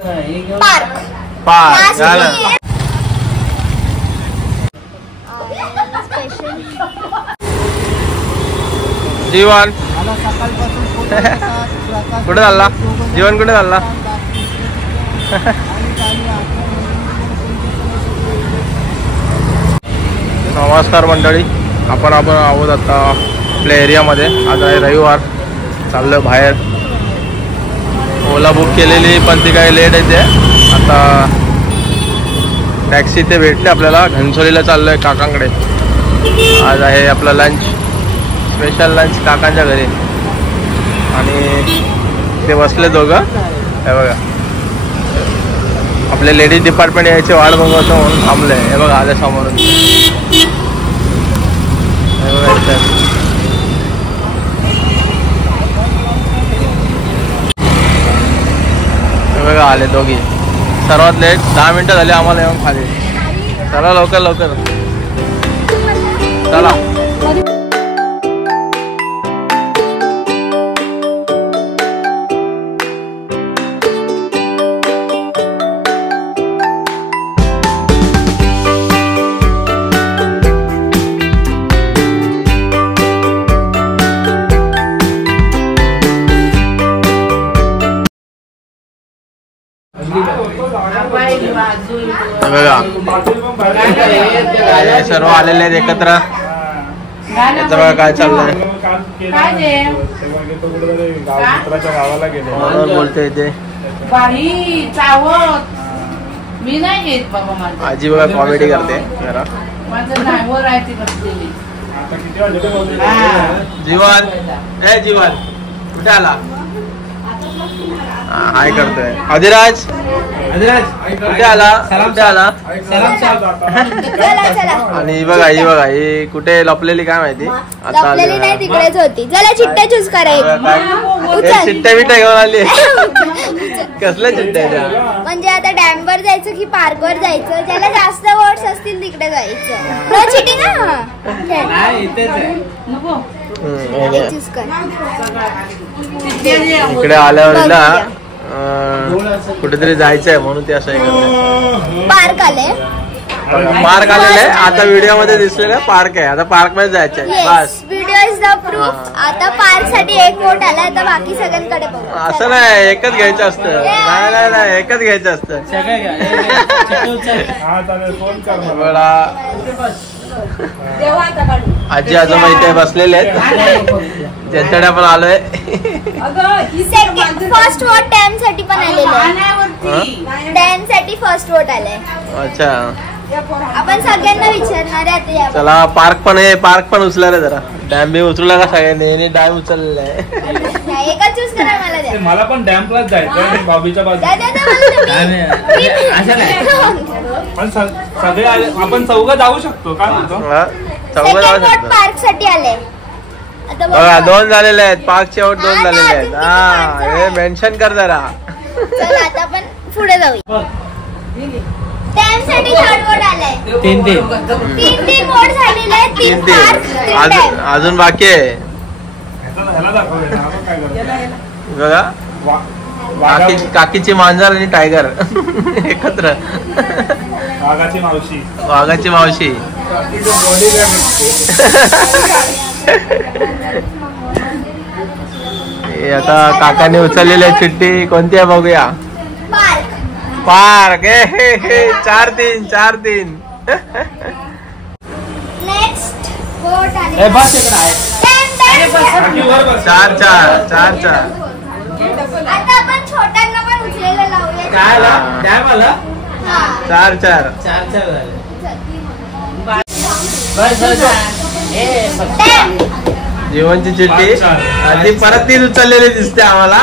Park park झालं. जीवन कुठे चालला? जीवन कुठे चालला? नमस्कार मंडळी, आपण आहोत आता आपल्या एरियामध्ये. आज आहे रविवार. चाललो बाहेर. ओला बुक केलेली पण ती काही लेट येते. आता टॅक्सी ते भेटते आपल्याला. घनसोलीला चाललो आहे काकांकडे. आज आहे आपला लंच, स्पेशल लंच काकांच्या घरी. आणि ते बसले दोघं. हे बघा, आपले लेडीज डिपार्टमेंट यायचे वाट बघतो म्हणून थांबले. हे बघा आले समोरून. हे बघा आले दोघी. सर्वात लेट 10 मिनिटं झाली आम्हाला येऊन खाली. चला लवकर लवकर चला. बघा सर्व आलेले आहेत एकत्र. याचं बघा काय चाललंय. बोलते ते आजी बघा कॉमेडी करते जरा. जीवन, ए जीवन कुठे आला? हाय करतोय. अधिराज कुठे आला? कुठे आला? आणि ही बघा ही कुठे लपलेली काय माहिती. आता नाही तिकडेच होती. चला चिट्ट्या चूज करायची. चिट्ट्या बिट्ट्या घेऊन आली. कसल्या चिट्ट्या? म्हणजे आता डॅम वर जायचं की पार्क वर जायचं? ज्याला जास्त वोट्स असतील तिकडे जायचं. नो चिटिंग इकडे आल्यावर कुठेतरी जायचंय म्हणून ते असं पार्क आले. पार्क आलेलं आहे. आता व्हिडिओ मध्ये दिसलेलं पार्क आहे. आता पार्क मध्ये जायचंय. बस व्हिडिओ इज द प्रूफ. आता पार्क साठी एक वोट आलाय. आता बाकी सगळ्यांकडे बघू. असं नाही, एकच घ्यायचं असतं. नाही एकच घ्यायचं असतं. आजी आजोबा इथे बसलेले आहेत. त्यांच्याकडे आपण आलोय. फर्स्ट वोट डॅम साठी पण आलेलं. डॅम साठी फर्स्ट वोट आलाय. अच्छा, आपण सगळ्यांना विचारणार आहे. चला पार्क पण आहे. पार्क पण उचला रे जरा. डॅम बी उचलला का सगळ्यांनी? डॅम उचललेला आहे. एकच चूज करा. मला द्या. मला पण डॅम प्लस जायचं बाबीच्या बाजूला. पण सगळे आपण चौघं जाऊ शकतो. काय म्हणतो? चौघं जाऊ शकतो. पार्क साठी आले. बघा 2 झालेले आहेत. पार्कचे वोट 2 झालेले आहेत. हा हे मेन्शन कर जरा. चला आता आपण पुढे जाऊया. डॅम साठी थर्ड वोट आलाय. 3 वोट झालेले आहेत. 3 पार्क. अजून बाकी आहे. बघा काकीची मांजर आणि टायगर एकत्र. वाघाची मावशी. आता काकाने उचललेली चिठ्ठी कोणती आहे बघूया. पार्क. 4-3. नेक्स्ट वोट आले. 4-4. आता आपण छोट्यांना पण उचलायला लावूया. काय आला? डॅम आला. 4-4. जीवनची चिठ्ठी आधी परत 3 उचललेली दिसते आम्हाला.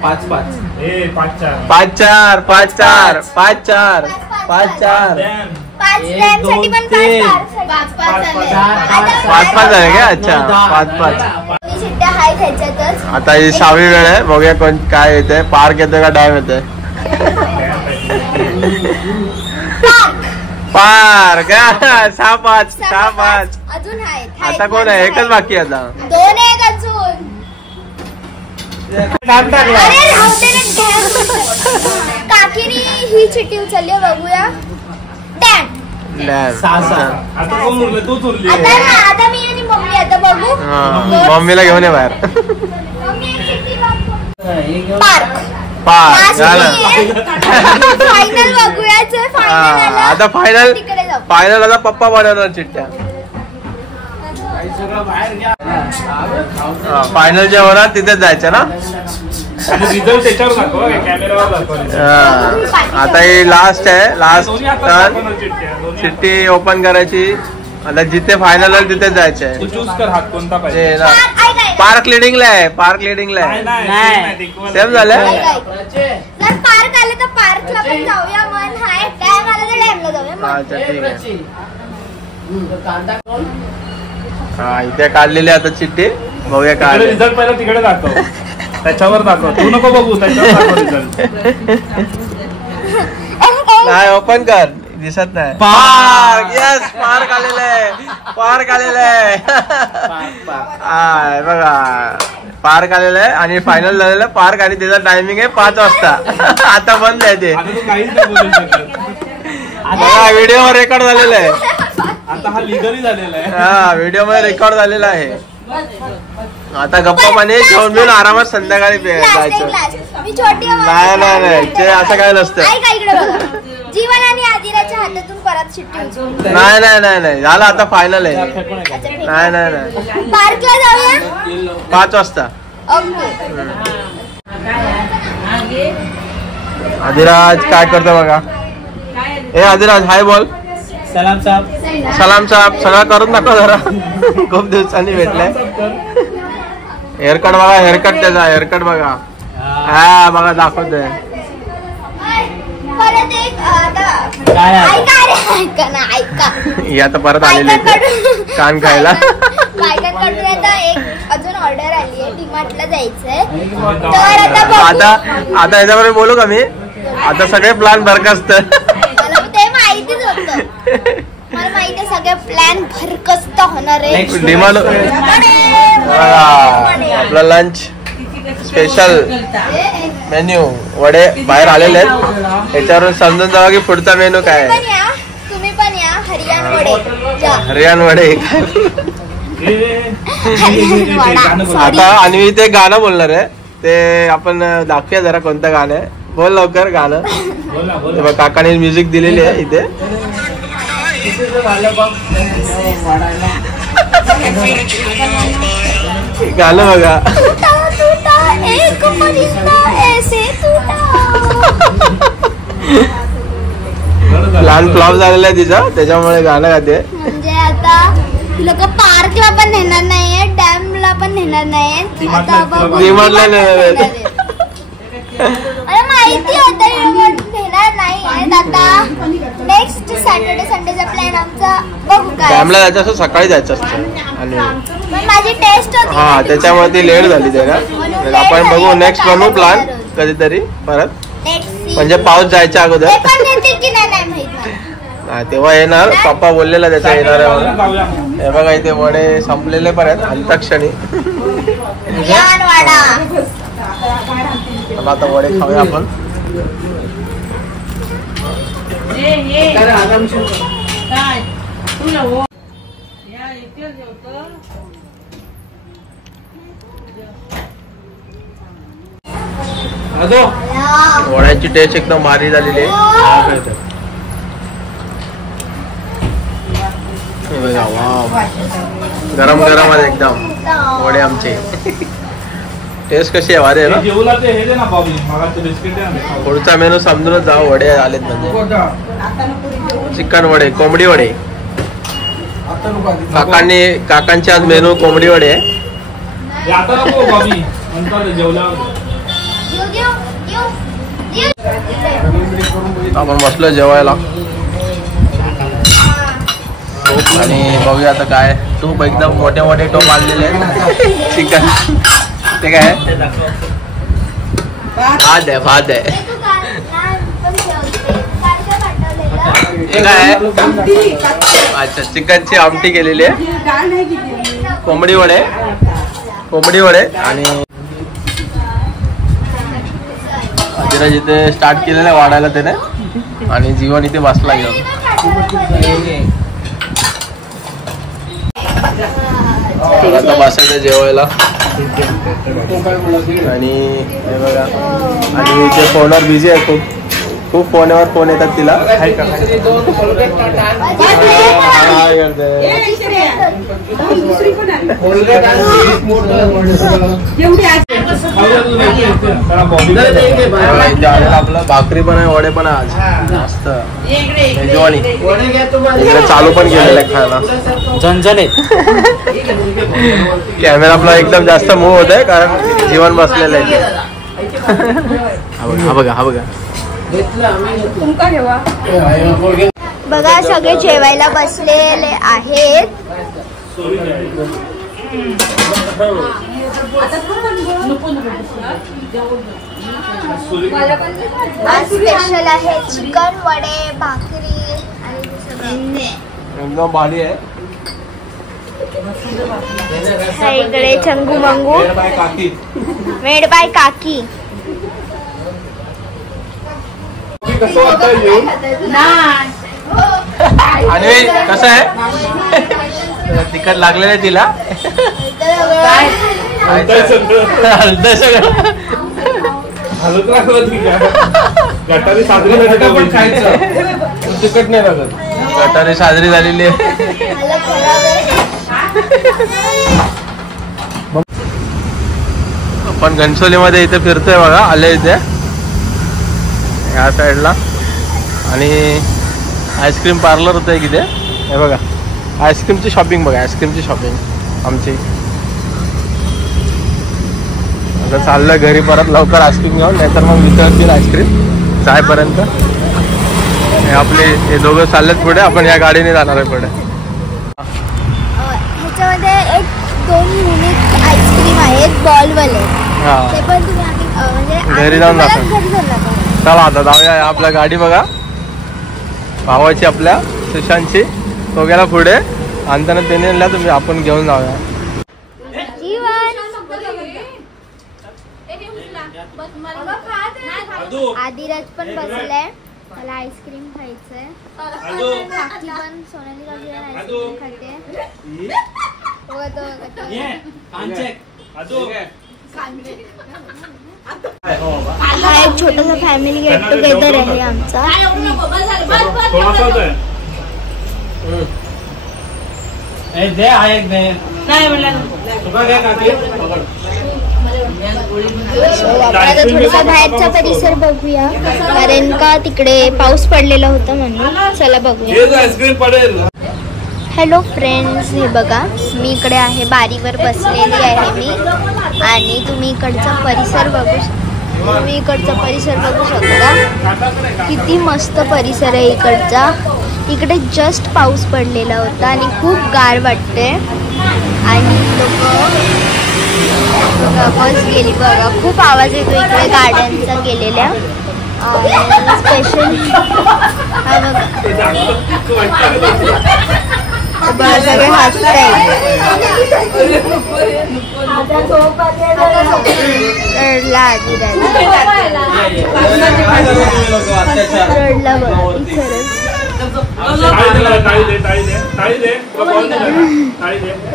5 झाले का? अच्छा 5. आता ही 6वी वेळ आहे. बघूया कोण काय येते. पार्क येते का डॅम येते. पार्क 6-5. अजून आहेत आता कोण आहे? एकच बाकी आता. 2 आहेत अजून. अरे राहू दे ना, घ्या. काकीनी ही चिठ्ठी उचलली आहे, बघूया. डॅन. आता कोण उरलं? तूच उरली. आता मी आणि मम्मी आता बघू. मम्मीला घेऊन ये बाहेर. मम्मी एक चिठ्ठी बघ. पार्क. फायनल बघूयाच. आता फायनल आता पप्पा बनवणार चिठ्ठ्या. फायनल जे होणार तिथेच जायचं ना. रिझल्ट त्याच्यावर दाखव, कॅमेरावर दाखव. आता ही लास्ट आहे. लास्ट चिठ्ठी ओपन करायची. आता जिथे फायनल आहे तिथेच जायचं आहे. तू चूज कर हात कोणता पाहिजे. पार्क लिडिंगला आहे. पार्क लिडिंगला आहे. सेम झालं. जर पार्क आलं तर पार्कला पण जाऊया. मन हाय डॅम आलं तर डॅमला जाऊया. अच्छा ठीक आहे. हा इथे काढलेली आता चिठ्ठी. बघूया काय रिझल्ट पहिला तिकडे दाखव, त्याच्यावर दाखव. तू नको बघू, त्याच्यावर दाखव रिझल्ट. नाही ओपन कर, दिसत नाही. पार्क. यस पार्क आलेलं आहे. पार्क आलेलं आहे. बघा पार्क आलेलं आहे आणि फायनल झालेलं आहे पार्क. आणि त्याचा टायमिंग आहे 5 वाजता. आता बंद आहे ते. व्हिडिओ वर रेकॉर्ड झालेलं आहे. आता हा लिगली झालेला आहे. हा व्हिडिओ मध्ये रेकॉर्ड झालेला आहे. आता गप्पा पाणी घेऊन घेऊन आरामात संध्याकाळी जायचं. नाही ते असं काय नसतं. जीवन आणि आदिराच्या हातातून परत चिठ्ठी. नाही झालं आता फायनल आहे. नाही पार्कला जाऊया 5 वाजता. आदिराज काय करतो बघा. ए आदिराज हाय बोल. सलाम साहेब सगळं करून दाखव जरा. खूप दिवसांनी भेटलाय. हेअरकट बघा. हेअरकट त्याचा हेअरकट बघा. हा बघा दाखवतोय. परत एक ही आता परत आलेली कान खायला. बायकांकडून आता एक अजून ऑर्डर आली आहे. डीमार्टला जायचंय. तर आता याच्याबरोबर बोलू का मी. आता सगळे प्लॅन बरखास्त. मला ते माहितीच होतं. मला माहिती आहे सगळे प्लॅन भरकस्त होणार आहे. डिमांड आपला लंच स्पेशल मेन्यू वडे बाहेर आलेले आहेत. याच्यावरून समजून जावा की पुढचा मेनू काय आहे. तुम्ही पण या. हरियाण वडे. आता आणि ते गाणं बोलणार आहे. ते आपण दाखवूया जरा कोणतं गाणं आहे. बोल लवकर गाणं. काकाने म्युझिक दिलेली आहे इथे. गाणं बघा. लहान फ्लॉप झालेला आहे तिचा, त्याच्यामुळे गाणं गाते. म्हणजे आता लोक पार्कला पण नेणार नाहीये, डॅमला पण नेणार नाहीये. डीमार्टला नेणार. मला माहिती होतं नेणार नाही. आता नेक्स्ट सॅटर्डे संडेचा प्लॅन आमचा बघू काय. डॅमला जायचं असं सकाळी जायचं असतं आणि माझी टेस्ट होती. हा त्याच्यामुळे ती लेट झाली त्याला. आपण बघू नेक्स्ट बनवू प्लॅन कधीतरी परत. म्हणजे पाऊस जायच्या अगोदर. तेव्हा येणार. पप्पा बोललेला त्याच्या येणार आहे. हे बघा इथे वडे संपलेले पण आहेत अंतक्षणी. आता वडे खाऊया आपण. वड्याची टेस्ट एकदम भारी झालेली आहे. गरम गरम आहे एकदम वडे आमचे. टेस्ट कशी आहे भारी आहे ना. पुढचा मेनू समजूनच जाऊ. वडे आलेत म्हणजे चिकन वडे, कोंबडी वडे. काकांचे आज मेनू कोंबडी वडे आहे. आपण बसलो जेवायला. आणि बघूया आता काय. तूप एकदम मोठे मोठे टोप आणलेले आहेत. चिकन ते काय भात आहे. हे काय आहे? अच्छा, चिकनची आमटी केलेली आहे, कोंबडी वडे आणि धीरज इथे स्टार्ट केलेलं आहे वाढायला त्याने आणि जीवन इथे बसला घेऊन. आता बसायचं जेवायला आणि हे बघा आणि ते फोनवर बिझी आहे खूप फोनवर फोन येतात तिला. आपलं भाकरी पण आहे, वडे पण आहे आज मस्त मेजवानी. इकडे चालू पण केलेलं आहे खायला झणझणीत. कॅमेरा आपला एकदम जास्त मूव होत आहे कारण जीवन बसलेलं आहे. हा बघा बघा सगळे जेवायला बसलेले आहेत. आज स्पेशल आहे चिकन वडे भाकरी आणि एकदम भारी आहे. इकडे चंगू मंगू मेड बाय काकी. आणि कसं आहे तिखट लागलेलं आहे तिला. हलतंय सगळं. गटारी तिखट नाही लागत. गटारी साजरी झालेली आहे. आपण घनसोलीमध्ये इथे फिरतोय बघा, आले इथे ह्या साईडला आणि आईस्क्रीम पार्लर होतं एक इथे. हे बघा आईस्क्रीमची शॉपिंग बघा, आईस्क्रीमची शॉपिंग आमची. आता चाललोय घरी परत लवकर आईस्क्रीम घेऊन, नाहीतर मग विचारतील आईस्क्रीम जायपर्यंत. हे आपले हे दोघं चाललेत पुढे, आपण या गाडीने जाणार आहे पुढे. ह्याच्यामध्ये एक 2 युनिक आईस्क्रीम आहेत बॉलवाले. ते पण तुम्ही म्हणजे घरी जाऊन जातो. चला आता जाऊया. आपल्या गाडी बघा भावाची आपल्या सुशांतची, तो गेला पुढे आणि त्यानं त्याने तुम्ही आपण घेऊन जाऊया. आदिराज पण बसलाय, त्याला आईस्क्रीम खायचंय. काकी पण सोनाली काकी आईस्क्रीम खाते. हा एक छोटासा फॅमिली गेट टुगेदर आहे आमचा. आता थोडासा बाहेरचा परिसर बघूया कारण का तिकडे पाऊस पडलेला होता म्हणून. चला बघूया. हॅलो फ्रेंड्स, हे बघा मी इकडे आहे, बारीवर बसलेली आहे मी आणि तुम्ही इकडचा परिसर बघू शकता. किती मस्त परिसर आहे इकडचा. इकडे जस्ट पाऊस पडलेला होता आणि खूप गार वाटते आणि लोक बस गेली बघा. खूप आवाज येतो इकडे गाड्यांचा गेलेल्या. स्पेशल सगळे हसताय. रडला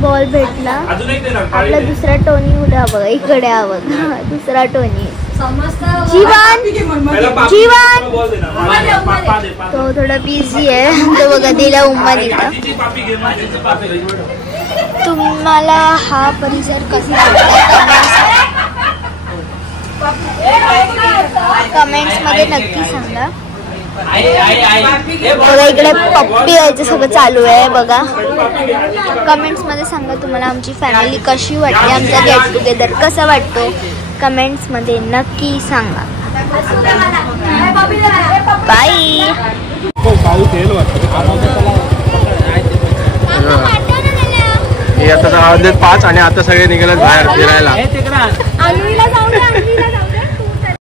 बॉल भेटला. आपला दुसरा टोनी उद्या बघा, इकडे हवं दुसरा टोनी. जीवन तो थोडा बिझी आहे, तो बघा दिला उम्मा दिला. तुम्हाला हा परिसर कसा वाटला कमेंट्स मध्ये नक्की सांगा. बघा इकडे पप्पी यायचं सगळं चालू आहे बघा. कमेंट्स मध्ये सांगा तुम्हाला आमची फॅमिली कशी वाटते, आमचा गेट टुगेदर कसा वाटतो. कमेंट्स मध्ये नक्की सांगा. बाय. हे आता 5 आणि आता सगळे निघाले बाहेर फिरायला. आणवीला जाऊया.